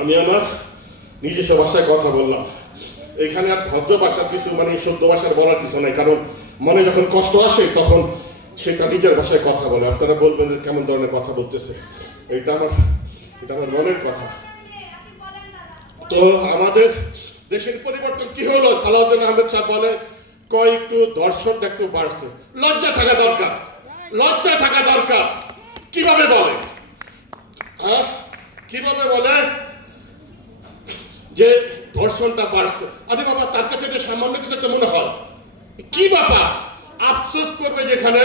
আমি আমার নিজস্ব ভাষায় কথা বললাম। এখানে আর ভদ্র ভাষার কিছু মানে শুদ্ধ ভাষার বলার কিছু নাই, কারণ মনে যখন কষ্ট আসে তখন সেটা নিজের ভাষায় কথা বলে। আপনারা বলবেন যে কেমন ধরনের কথা বলতেছে, এটা আমার মনের কথা। তো আমাদের দেশের পরিবর্তন কি হলো? সালাউদ্দিন আহমেদ সাহেব বলে একটু দর্শনটা একটু বাড়ছে। লজ্জা থাকা দরকার, লজ্জা থাকা দরকার। কিভাবে বলে? কিভাবে বলে যে ধর্ষণটা বাড়ছে? আরে বাবা, তার কাছে এটা সামান্য কিছু একটা মনে হয়। কি ব্যাপার? আফসোস করবে যেখানে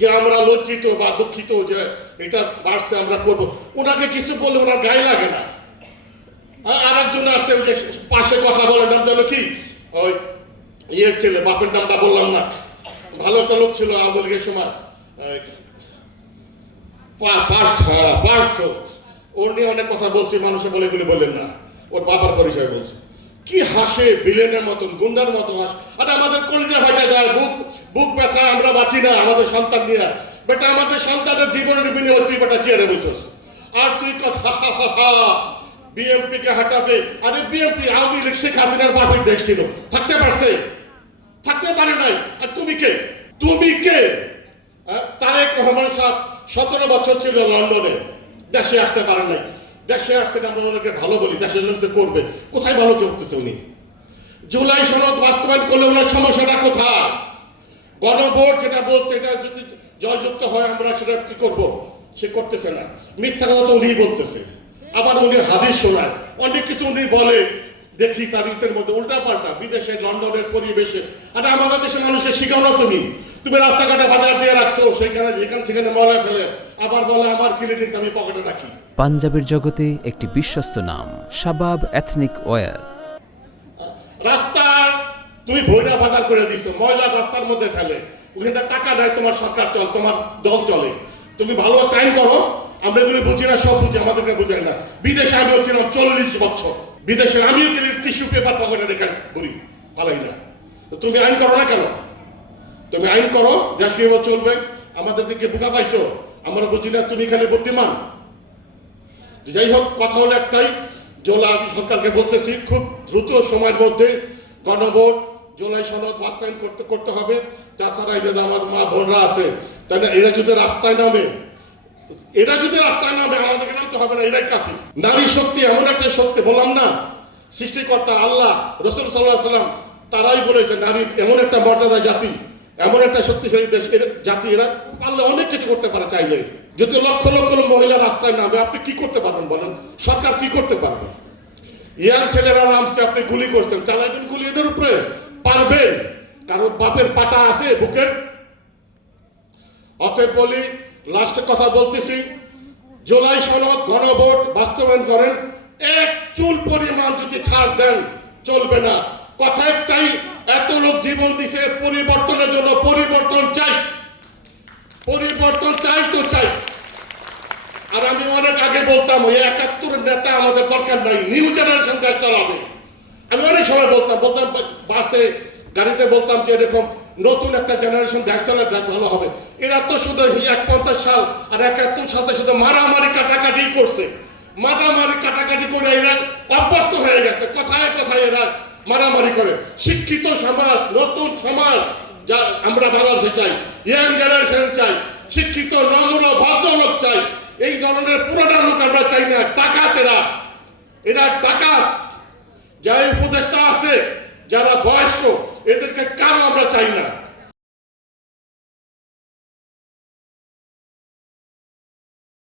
যে আমরা লজ্জিত বা দুঃখিত যে এটা বাড়ছে, আমরা করব। ওনাকে কিছু বললে ওনার গায়ে লাগে না। আর একজন আছে ওই যে পাশে কথা বলে, নাম জানো কি? ওই ইয়ের ছেলে, বাপের নামটা বললাম না, ভালো একটা লোক ছিল আওয়ামী লীগের সময়, পার্থ। ওর নিয়ে অনেক কথা বলছি, মানুষে বলে এগুলি বললেন না, ওর বাবার পরিচয় বলছে। কি হাসে, বিলেনের মতন, গুন্ডার মতো হাস। আর আমাদের কলিজা ফাটা যায়, বুক ব্যথা, আমরা বাঁচি না আমাদের সন্তান নিয়ে। বেটা, আমাদের সন্তানের জীবনের বিনিময়ে তুই বেটা চেয়ারে বসেছিস, আর তুই কথা বিএনপি কে হাঁটাবে। আরে বিএনপি আওয়ামী লীগ শেখ হাসিনার বাপের দেশ ছিল, থাকতে পারছে? থাকতে পারে নাই। আর তুমি কে? তারেক রহমান সাহেব 17 বছর ছিল লন্ডনে, দেশে আসতে পারেন নাই। দেশে আসছেন, আমরা ওনাদেরকে ভালো বলি, দেশের জন্য করবে। কোথায় ভালো করতেছে উনি? জুলাই সনদ বাস্তবায়ন করলে ওনার সমস্যাটা কোথায়? গণভোট যেটা বলছে, এটা যদি জয়যুক্ত হয় আমরা সেটা কি করবো? সে করতেছে না, মিথ্যা কথা তো উনি বলতেছে। আবার উনি হাদিস শোনায়, অনেক কিছু উনি বলে, দেখি তারিখের মধ্যে উল্টা পাল্টা, বিদেশে লন্ডনের পরিবেশে। আর আমাদের দেশের মানুষকে শিখাও না তুমি রাস্তাঘাটে বাজার দিয়ে রাখছো, সেখানে ময়লা ফেলে, আবার বলে আমার ক্লিনিক্স আমি পকেটে রাখি। পাঞ্জাবের জগতে একটি বিশ্বস্ত নাম, শাবাব এথনিক ওয়্যার। রাস্তা তুমি ভৈরা বাজার করে দিচ্ছ, ময়লা রাস্তার মধ্যে ফেলে, ওখানে টাকা নাই, তোমার সরকার তোমার দল চলে। তুমি ভালো টাইম করো, আমরা এগুলো বুঝি না, সব বুঝি, আমাদেরকে বুঝাই না। বিদেশে আমি হচ্ছিলাম 40 বছর, বিদেশে আমিও টিস্যু পেপার পকেটে রেখে ঘুরি, পালাই না। তুমি আইন করো না কেন? তুমি আইন করো, দেশ কিভাবে চলবে। আমাদের দিকে বোকা পাইছো, আমরা বুঝি না, তুমি খালি বুদ্ধিমান। যাই হোক, কথা হলো একটাই, আমি সরকারকে বলতেছি খুব দ্রুত সময়ের মধ্যে গণভোট, জুলাই সনদ বাস্তবায়ন করতে হবে। তাছাড়া এই যে আমার মা বোনরা আছে, তাই না, এরা যদি রাস্তায় নামে আমাদেরকে নামতে হবে না, এরাই কাফি। নারী শক্তি এমন একটা শক্তি, বললাম না, সৃষ্টিকর্তা আল্লাহ, রাসূল সাল্লাল্লাহু আলাইহি ওয়াসাল্লাম তারাই বলেছে নারী এমন একটা মর্যাদা জাতি, এমন একটা শক্তিশালী দেশ, জাতি, এরা পারলে অনেক কিছু করতে পারে চাইলে। যদি লক্ষ লক্ষ মহিলা রাস্তায় নামে, আপনি কি করতে পারবেন বলেন? সরকার কি করতে পারবে? ইয়াং ছেলেরা নামছে, আপনি গুলি করছেন, চালাবেন গুলি এদের উপরে? পারবেন? কারণ বাপের পাটা আছে বুকের? অতএব বলি, লাস্টের কথা বলতেছি, জুলাই সনদ গণভোট বাস্তবায়ন করেন। এক চুল পরিমাণ যদি ছাড় দেন চলবে না। কথা একটাই, এত লোক জীবন দিছে পরিবর্তনের জন্য, পরিবর্তন চাই তো চাই। আর আমি অনেক আগে বলতাম, ওই 71 নেতা আমাদের দরকার নাই, নিউ জেনারেশন দেশ চালাবে। আমি অনেক সময় বলতাম বাসে, গাড়িতে বলতাম যে এরকম নতুন একটা জেনারেশন দেশ চালালে দেশ ভালো হবে। এরা তো শুধু 51 সাল আর 71 সালে শুধু মারামারি কাটাকাটি করছে, করে এরা অভ্যস্ত হয়ে গেছে। কথায় এরা মারামারি করে। শিক্ষিত সমাজ, নতুন সমাজ যা আমরা বাংলাদেশে চাই, ইয়াং জেনারেশন চাই, শিক্ষিত নম্র ভদ্রলোক চাই। এই ধরনের পুরোটা লোক আমরা চাই না। ডাকাত এরা ডাকাত। যারা উপদেষ্টা আছে, যারা বয়স্ক, এদেরকে কারো আমরা চাই না।